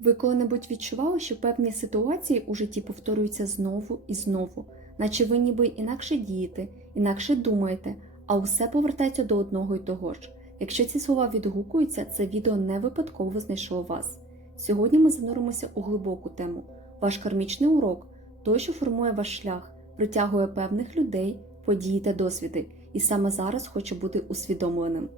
Ви коли-небудь відчували, що певні ситуації у житті повторюються знову і знову, наче ви ніби інакше дієте, інакше думаєте, а усе повертається до одного й того ж. Якщо ці слова відгукуються, це відео не випадково знайшло вас. Сьогодні ми зануримося у глибоку тему. Ваш кармічний урок, той, що формує ваш шлях, притягує певних людей, події та досвіди, і саме зараз хоче бути усвідомленим.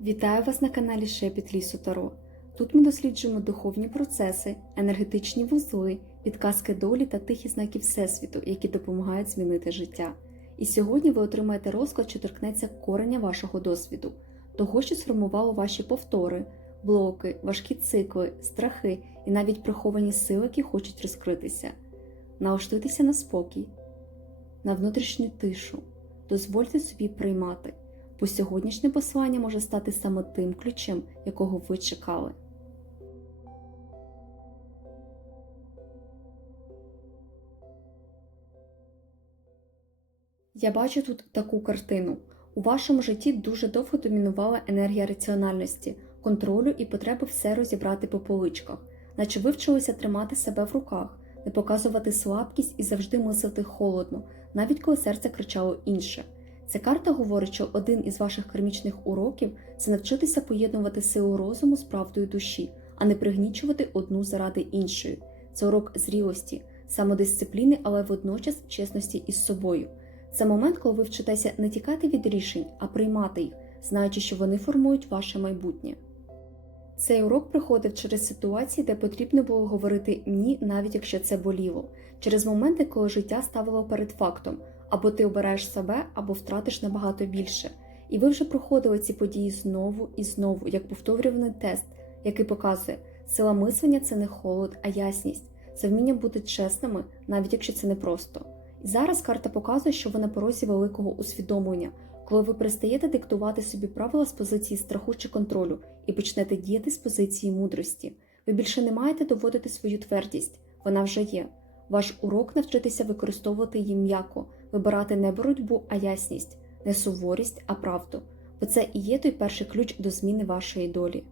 Вітаю вас на каналі Шепіт Лісу Таро. Тут ми досліджуємо духовні процеси, енергетичні вузли, підказки долі та тихі знаки Всесвіту, які допомагають змінити життя. І сьогодні ви отримаєте розклад, що торкнеться кореня вашого досвіду, того, що сформувало ваші повтори, блоки, важкі цикли, страхи і навіть приховані сили, які хочуть розкритися. Налаштуйтеся на спокій, на внутрішню тишу, дозвольте собі приймати, бо сьогоднішнє послання може стати саме тим ключем, якого ви чекали. Я бачу тут таку картину. У вашому житті дуже довго домінувала енергія раціональності, контролю і потреби все розібрати по поличках, наче ви вчилися тримати себе в руках, не показувати слабкість і завжди мислити холодно, навіть коли серце кричало інше. Ця карта говорить, що один із ваших кармічних уроків це навчитися поєднувати силу розуму з правдою душі, а не пригнічувати одну заради іншої. Це урок зрілості, самодисципліни, але водночас чесності із собою. Це момент, коли ви вчитеся не тікати від рішень, а приймати їх, знаючи, що вони формують ваше майбутнє. Цей урок приходив через ситуації, де потрібно було говорити ні, навіть якщо це боліло, через моменти, коли життя ставило перед фактом або ти обираєш себе, або втратиш набагато більше. І ви вже проходили ці події знову і знову, як повторюваний тест, який показує, сила мислення це не холод, а ясність, це вміння бути чесними, навіть якщо це непросто. Зараз карта показує, що ви на порозі великого усвідомлення, коли ви перестаєте диктувати собі правила з позиції страху чи контролю і почнете діяти з позиції мудрості. Ви більше не маєте доводити свою твердість, вона вже є. Ваш урок навчитися використовувати її м'яко, вибирати не боротьбу, а ясність, не суворість, а правду. Бо це і є той перший ключ до зміни вашої долі.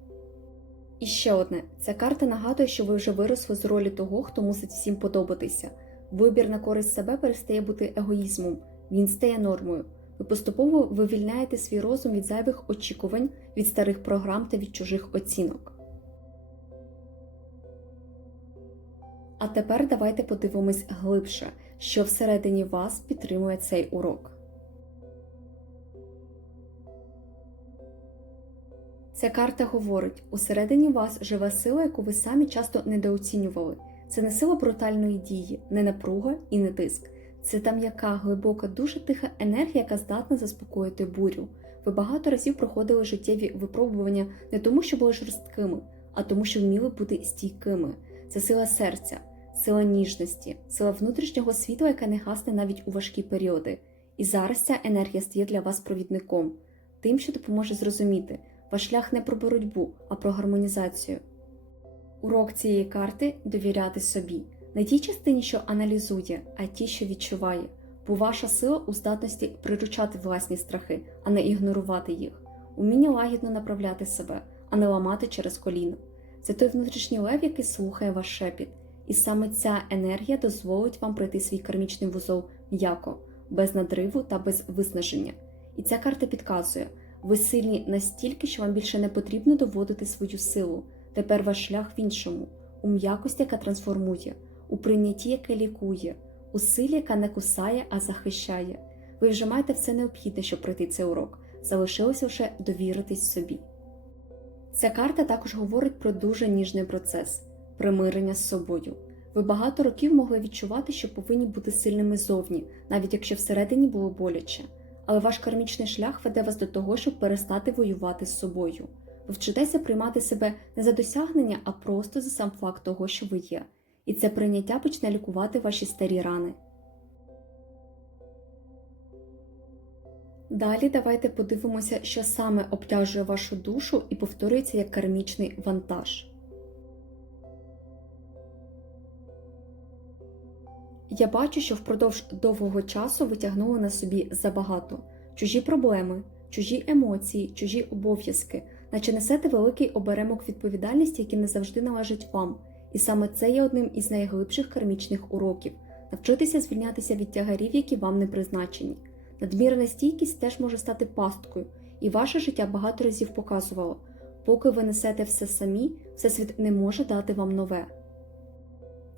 І ще одне: ця карта нагадує, що ви вже виросли з ролі того, хто мусить всім подобатися. Вибір на користь себе перестає бути егоїзмом, він стає нормою. Ви поступово вивільняєте свій розум від зайвих очікувань, від старих програм та від чужих оцінок. А тепер давайте подивимось глибше, що всередині вас підтримує цей урок. Ця карта говорить: усередині вас живе сила, яку ви самі часто недооцінювали. Це не сила брутальної дії, не напруга і не тиск. Це та м'яка, глибока, дуже тиха енергія, яка здатна заспокоїти бурю. Ви багато разів проходили життєві випробування не тому, що були жорсткими, а тому, що вміли бути стійкими. Це сила серця, сила ніжності, сила внутрішнього світла, яка не гасне навіть у важкі періоди. І зараз ця енергія стає для вас провідником, тим, що допоможе зрозуміти, ваш шлях не про боротьбу, а про гармонізацію. Урок цієї карти довіряти собі, не тій частині, що аналізує, а тій, що відчуває, бо ваша сила у здатності приручати власні страхи, а не ігнорувати їх, уміння лагідно направляти себе, а не ламати через коліно. Це той внутрішній лев, який слухає ваш шепіт, і саме ця енергія дозволить вам пройти свій кармічний вузол м'яко, без надриву та без виснаження. І ця карта підказує, ви сильні настільки, що вам більше не потрібно доводити свою силу. Тепер ваш шлях в іншому, у м'якості, яка трансформує, у прийнятті, яке лікує, у силі, яка не кусає, а захищає. Ви вже маєте все необхідне, щоб пройти цей урок. Залишилося лише довіритись собі. Ця карта також говорить про дуже ніжний процес примирення з собою. Ви багато років могли відчувати, що повинні бути сильними зовні, навіть якщо всередині було боляче. Але ваш кармічний шлях веде вас до того, щоб перестати воювати з собою. Ви вчитеся приймати себе не за досягнення, а просто за сам факт того, що ви є. І це прийняття почне лікувати ваші старі рани. Далі давайте подивимося, що саме обтяжує вашу душу і повторюється як кармічний вантаж. Я бачу, що впродовж довгого часу ви тягнули на собі забагато чужі проблеми, чужі емоції, чужі обов'язки, наче несете великий оберемок відповідальності, який не завжди належить вам. І саме це є одним із найглибших кармічних уроків навчитися звільнятися від тягарів, які вам не призначені. Надмірна стійкість теж може стати пасткою, і ваше життя багато разів показувало, поки ви несете все самі, всесвіт не може дати вам нове.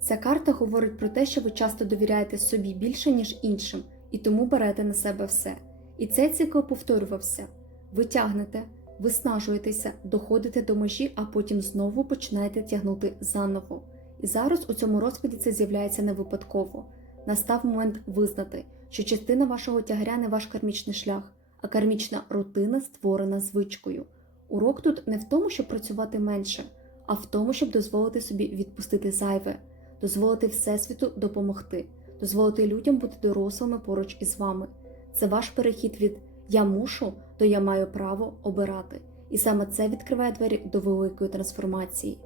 Ця карта говорить про те, що ви часто довіряєте собі більше, ніж іншим, і тому берете на себе все. І цей цикл повторювався: ви тягнете, виснажуєтеся, доходите до межі, а потім знову починаєте тягнути заново. І зараз у цьому розкладі це з'являється не випадково. Настав момент визнати, що частина вашого тягаря не ваш кармічний шлях, а кармічна рутина створена звичкою. Урок тут не в тому, щоб працювати менше, а в тому, щоб дозволити собі відпустити зайве, дозволити Всесвіту допомогти, дозволити людям бути дорослими поруч із вами. Це ваш перехід від я мушу до я маю право обирати. І саме це відкриває двері до великої трансформації.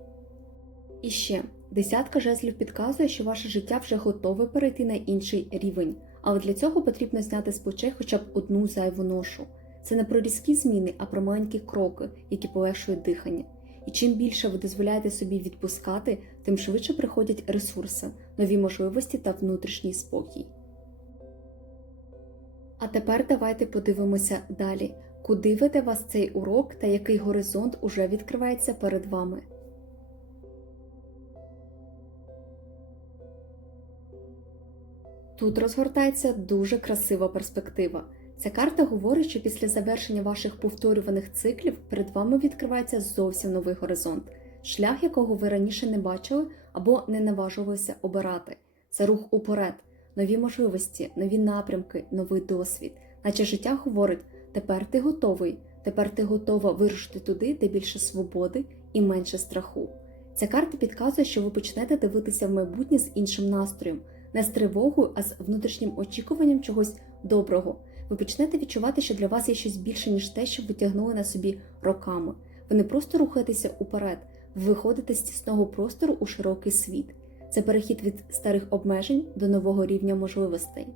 І ще десятка жезлів підказує, що ваше життя вже готове перейти на інший рівень, але для цього потрібно зняти з плечей хоча б одну зайву ношу. Це не про різкі зміни, а про маленькі кроки, які полегшують дихання. І чим більше ви дозволяєте собі відпускати, тим швидше приходять ресурси, нові можливості та внутрішній спокій. А тепер давайте подивимося далі, куди веде вас цей урок та який горизонт уже відкривається перед вами. Тут розгортається дуже красива перспектива. Ця карта говорить, що після завершення ваших повторюваних циклів перед вами відкривається зовсім новий горизонт, шлях якого ви раніше не бачили або не наважувалися обирати. Це рух уперед, нові можливості, нові напрямки, новий досвід. Наче життя говорить: тепер ти готовий, тепер ти готова вирушити туди, де більше свободи і менше страху. Ця карта підказує, що ви почнете дивитися в майбутнє з іншим настроєм, не з тривогою, а з внутрішнім очікуванням чогось доброго. Ви почнете відчувати, що для вас є щось більше, ніж те, що ви тягнули на собі роками. Ви не просто рухаєтеся уперед, ви виходите з тісного простору у широкий світ. Це перехід від старих обмежень до нового рівня можливостей.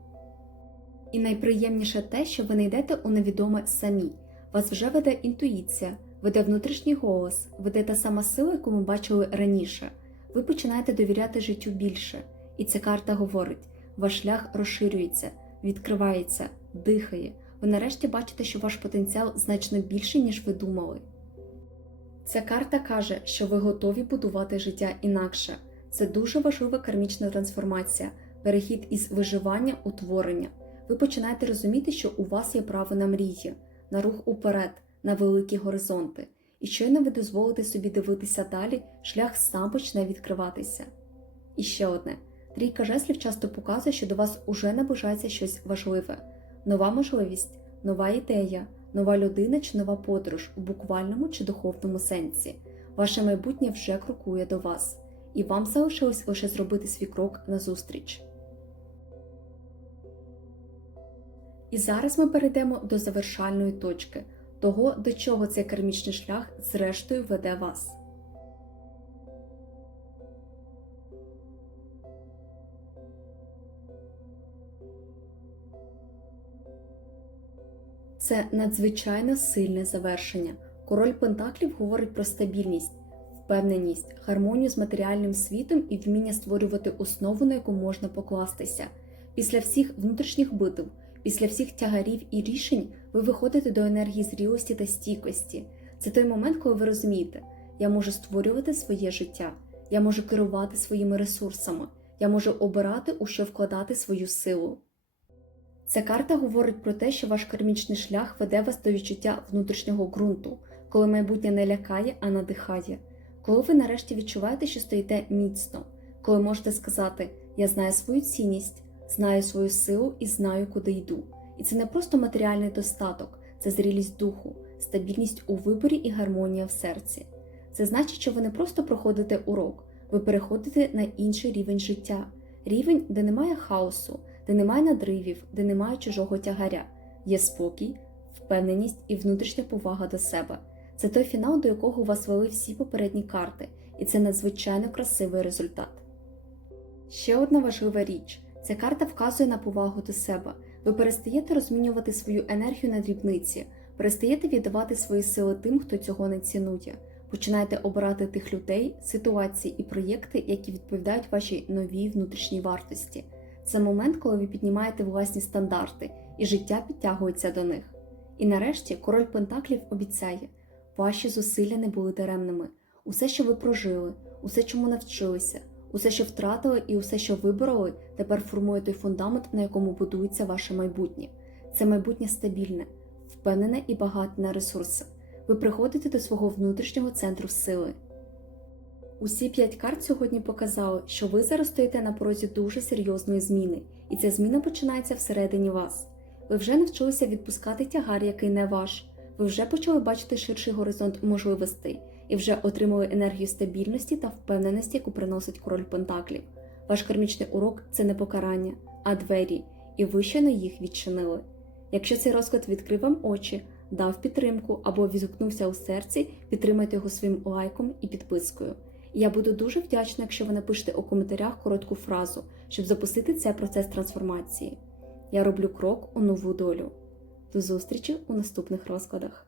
І найприємніше те, що ви не йдете у невідоме самі. Вас вже веде інтуїція, веде внутрішній голос, веде та сама сила, яку ми бачили раніше. Ви починаєте довіряти життю більше. І ця карта говорить: ваш шлях розширюється, відкривається, дихає. Ви нарешті бачите, що ваш потенціал значно більший, ніж ви думали. Ця карта каже, що ви готові будувати життя інакше. Це дуже важлива кармічна трансформація, перехід із виживання у творення. Ви починаєте розуміти, що у вас є право на мрії, на рух уперед, на великі горизонти. І щойно ви дозволите собі дивитися далі, шлях сам почне відкриватися. І ще одне: трійка жеслів часто показує, що до вас уже наближається щось важливе, нова можливість, нова ідея, нова людина чи нова подорож у буквальному чи духовному сенсі. Ваше майбутнє вже крокує до вас, і вам залишилось лише зробити свій крок назустріч. І зараз ми перейдемо до завершальної точки, того, до чого цей кармічний шлях зрештою веде вас. Це надзвичайно сильне завершення. Король Пентаклів говорить про стабільність, впевненість, гармонію з матеріальним світом і вміння створювати основу, на яку можна покластися. Після всіх внутрішніх битв, після всіх тягарів і рішень ви виходите до енергії зрілості та стійкості. Це той момент, коли ви розумієте, я можу створювати своє життя, я можу керувати своїми ресурсами, я можу обирати, у що вкладати свою силу. Ця карта говорить про те, що ваш кармічний шлях веде вас до відчуття внутрішнього ґрунту, коли майбутнє не лякає, а надихає, коли ви нарешті відчуваєте, що стоїте міцно, коли можете сказати Я знаю свою цінність, знаю свою силу і знаю, куди йду. І це не просто матеріальний достаток, це зрілість духу, стабільність у виборі і гармонія в серці. Це значить, що ви не просто проходите урок, ви переходите на інший рівень життя, рівень, де немає хаосу де немає надривів, де немає чужого тягаря, є спокій, впевненість і внутрішня повага до себе. Це той фінал, до якого вас вели всі попередні карти, і це надзвичайно красивий результат. Ще одна важлива річ: ця карта вказує на повагу до себе. Ви перестаєте розмінювати свою енергію на дрібниці, Перестаєте віддавати свої сили тим, хто цього не цінує. Починаєте обирати тих людей, ситуації і проєкти, які відповідають вашій новій внутрішній вартості. Це момент, коли ви піднімаєте власні стандарти, і життя підтягується до них. І нарешті король Пентаклів обіцяє: ваші зусилля не були даремними. Усе, що ви прожили, усе, чому навчилися, усе, що втратили, і усе, що вибороли, тепер формує той фундамент, на якому будується ваше майбутнє. Це майбутнє стабільне, впевнене і багате на ресурси. Ви приходите до свого внутрішнього центру сили. Усі п'ять карт сьогодні показали, що ви зараз стоїте на порозі дуже серйозної зміни, і ця зміна починається всередині вас. Ви вже навчилися відпускати тягар, який не ваш. Ви вже почали бачити ширший горизонт можливостей і вже отримали енергію стабільності та впевненості, яку приносить король Пентаклів. Ваш кармічний урок це не покарання, а двері, і ви щойно їх відчинили. Якщо цей розклад відкрив вам очі, дав підтримку або відгукнувся у серці, підтримайте його своїм лайком і підпискою. Я буду дуже вдячна, якщо ви напишете у коментарях коротку фразу, щоб запустити цей процес трансформації. Я роблю крок у нову долю. До зустрічі у наступних розкладах.